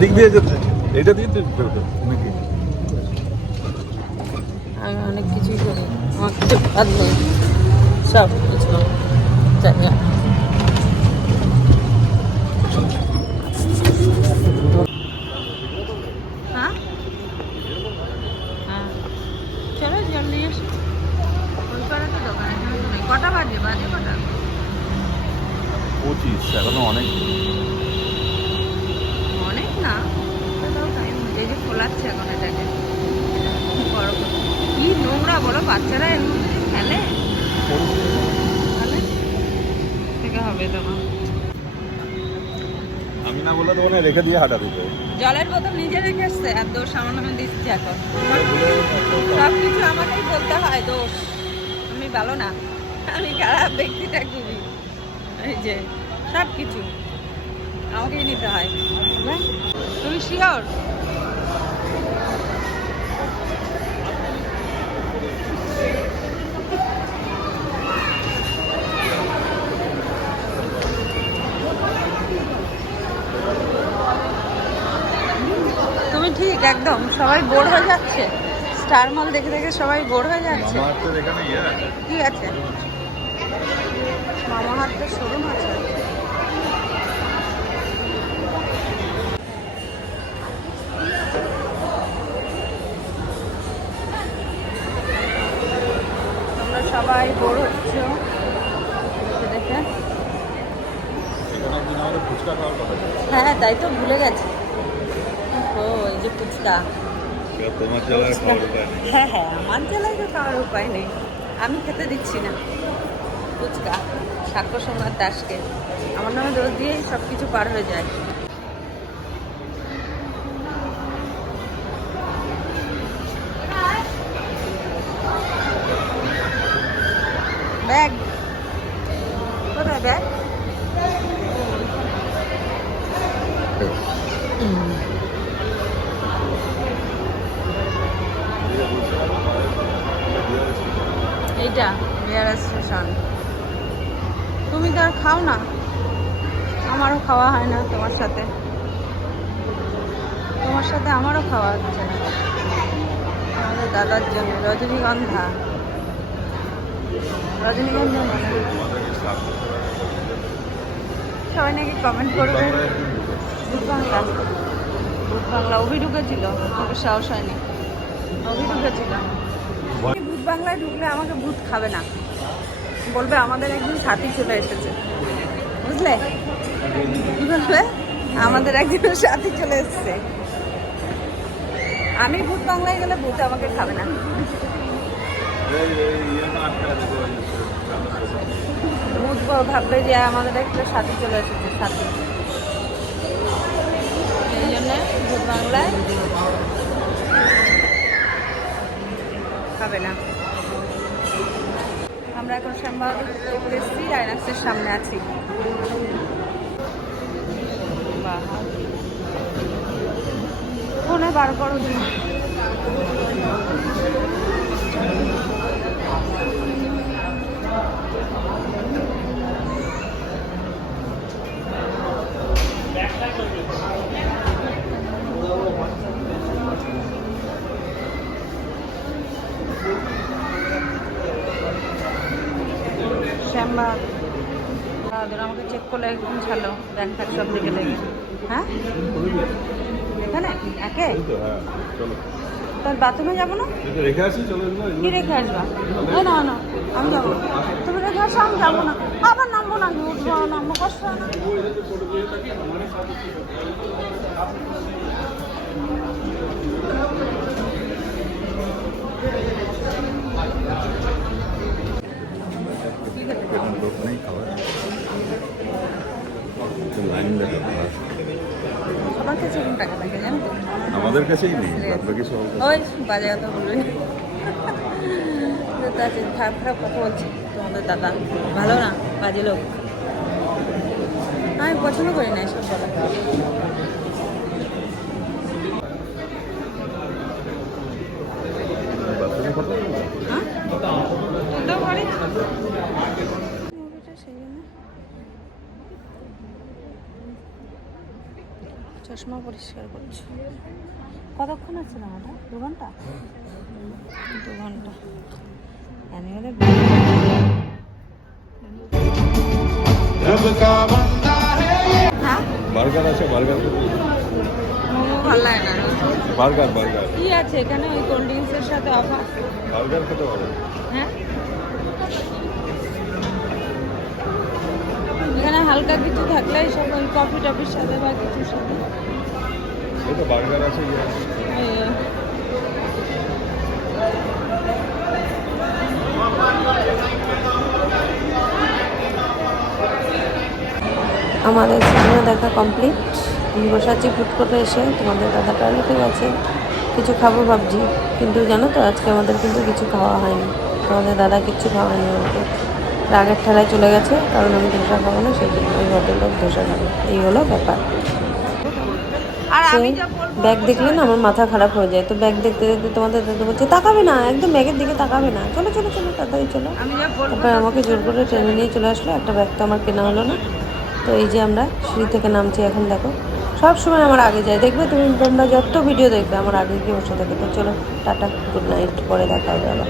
দিক দিয়ে যেতে এটা দিয়ে তুই নাকি আমি অনেক কিছুই করি। আমার কিছু বাদ নেই। সব কিছু। জানি। হ্যাঁ? হ্যাঁ। নেই। কটা বাজে? বাজে কটা? পঁচিশ এখনও অনেক না তাও টাইম হয়ে যে খোলাচ্ছে এখন এটাকে বড় করে। কি নোংরা বলো বাচ্চারা এর মধ্যে খেলে? থেকে হবে তখন আমি না বলে তো রেখে দিয়ে হাঁটা দিতে। জলের বোতল নিজে রেখে এসছে আর দোষ সামান্য আমি দিচ্ছি এখন। সব কিছু আমাকেই বলতে হয় দোষ। আমি ভালো না। আমি খারাপ ব্যক্তিটা খুবই। এই যে সব কিছু আমাকেই নিতে হয়। হ্যাঁ? তুমি শিওর তুমি ঠিক একদম সবাই বোর হয়ে যাচ্ছে। স্টার মল দেখে দেখে সবাই বোর হয়ে যাচ্ছে। ইয়ে কি আছে? মামা হাতের শোরুম আছে। তোমরা সবাই বোর হচ্ছ। দেখে। হ্যাঁ তাই তো ভুলে গেছি। ও এই যে হ্যাঁ হ্যাঁ আমার জেলায় তো খাওয়ার উপায় নেই। আমি খেতে দিচ্ছি না। ফুচকা সাক্ষ্য সোমনাথ দাসকে। আমার নামে দোষ দিয়েই সব কিছু পার হয়ে যায়। ব্যাগ। কোথায় ব্যাগ? এইটা বিয়ার স্টেশন তুমি তো আর খাও না? আমারও খাওয়া হয় না তোমার সাথে। তোমার সাথে আমারও খাওয়া হচ্ছে না। আমাদের দাদার জন্য রজনীগন্ধা। রজনীগন্ধা মানে? সবাই নাকি কমেন্ট করবে। ভূত বাংলা ভূত বাংলা অভি ঢুকেছিল ওকে সাহস হয়নি। অভি ঢুকেছিল ভূত বাংলায় ঢুকলে আমাকে ভূত খাবে না। বলবে আমাদের একজন সাথী চলে এসেছে। বুঝলে? বলবে, আমাদের একজন সাথী চলে এসেছে। আমি ভূত বাংলায় গেলে ভূত আমাকে খাবে না। ভূত ভাববে যে আমাদের একটা সাথী চলে এসেছে, সাথী। এই জন্য ভূত বাংলায় খাবে না। আমরা এখন শ্যামবাগ চলে এসেছি আইনাক্সের সামনে আছি। ফোনে বার করো দিন দাদুর আমাকে চেক করলে একদম ছাড়লো ব্যাগ ফ্যাগ সব দিকে লেগে হ্যাঁ? এখানে? একে? হ্যাঁ তার বাথরুমে যাব না? রেখে আসি চলো কি রেখে আসবা? ও না না আমি যাব তুমি রেখে আসো আমি যাব না। আবার নামবো না উঠবো নামবো কষ্ট হয় না। কি খেতে চাও? এখানে লোক নেই খাবার তো লাইন দেখা খাবার। সবার কাছে এরকম টাকা থাকে জানো তো আমাদের কাছেই নেই বাকি সব ওই আছে খারাপ খারাপ কথা বলছি তোমাদের দাদা। ভালো না? বাজে লোক। আমি পছন্দ করি না এসব বলা বাথরুমে কথা হ্যাঁ ওটাও পারি মুভিটা সেই জন্য চশমা পরিষ্কার করছি। কতক্ষণ আছে না ওটা দু ঘণ্টা? দু ঘণ্টা। হলে হ্যাঁ? বার্গার আছে বার্গার। ভালো লাগে না। Burger burger. কি আছে এখানে ওই কোল্ড ড্রিঙ্কসের সাথে অফার বার্গার খেতে পারো। হ্যাঁ? হালকা কিছু থাকলে সব ওই কফি টফির সাথে বা কিছুর সাথে। এই তো বার্গার আছে আমাদের সিনেমা দেখা কমপ্লিট আমি বসে আছি ফুটকোটে এসে। তোমাদের দাদা টয়লেটে গেছে। কিছু খাব ভাবছি। কিন্তু জানো তো আজকে আমাদের কিন্তু কিছু খাওয়া হয়নি। তোমাদের দাদা কিচ্ছু খাওয়ায়নি আমাকে। রাগের ঠেলায় চলে গেছে কারণ আমি ধোসা খাব না সেই জন্য ওই ভদ্রলোক ধোসা খাবে। এই হলো ব্যাপার। আর ব্যাগ দেখলে না আমার মাথা খারাপ হয়ে যায়। তো ব্যাগ দেখতে দেখতে তোমাদের দাদা বলছে তাকাবে না একদম ব্যাগের দিকে তাকাবে না। চলো চলো চলো তাড়াতাড়ি চলো। তারপর আমাকে জোর করে ট্রেনে নিয়ে চলে আসলো। একটা ব্যাগ তো আমার কেনা হলো না। তো এই যে আমরা সিঁড়ি থেকে নামছি এখন দেখো। সব সময় আমার আগে যায়। দেখবে তুমি তোমরা যত ভিডিও দেখবে আমার আগে গিয়ে বসে থাকে তো চলো টাটা গুড নাইট পরে দেখা হবে আবার।